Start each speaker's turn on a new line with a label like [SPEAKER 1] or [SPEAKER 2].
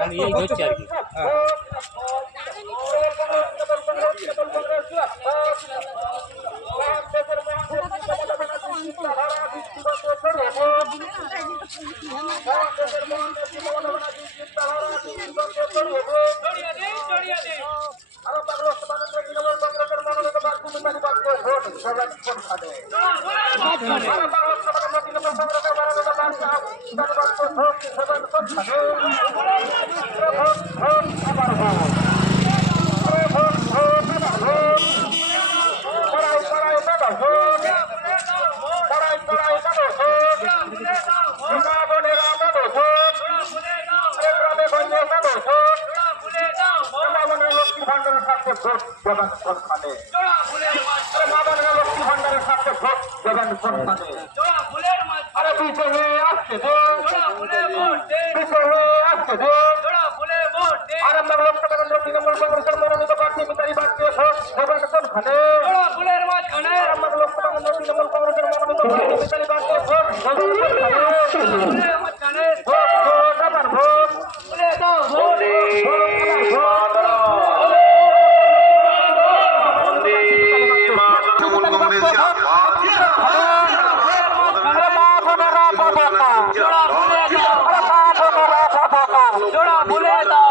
[SPEAKER 1] కానీ ఏం వచ్చారు Thank you.
[SPEAKER 2] লক্ষ্মী ভান্ডারের সাথে ভোট দেবেন কোনখানে লক্ষ্মী ভান্ডারের সাথে ভোট দেবেন কোনখানে আরে পিছে হয়ে আসছে পিছে হয়ে আসছে যে আর আমরা লক্ষ্য করেন তৃণমূল কংগ্রেসের মনোনীত প্রার্থী মিতালি বাগকে ভোট দেবেন কোনখানে আর আমরা লক্ষ্য করেন তৃণমূল কংগ্রেসের মনোনীত প্রার্থী মিতালি বাগকে ভোট দেবেন কোনখানে জোড়া ভুলে দাও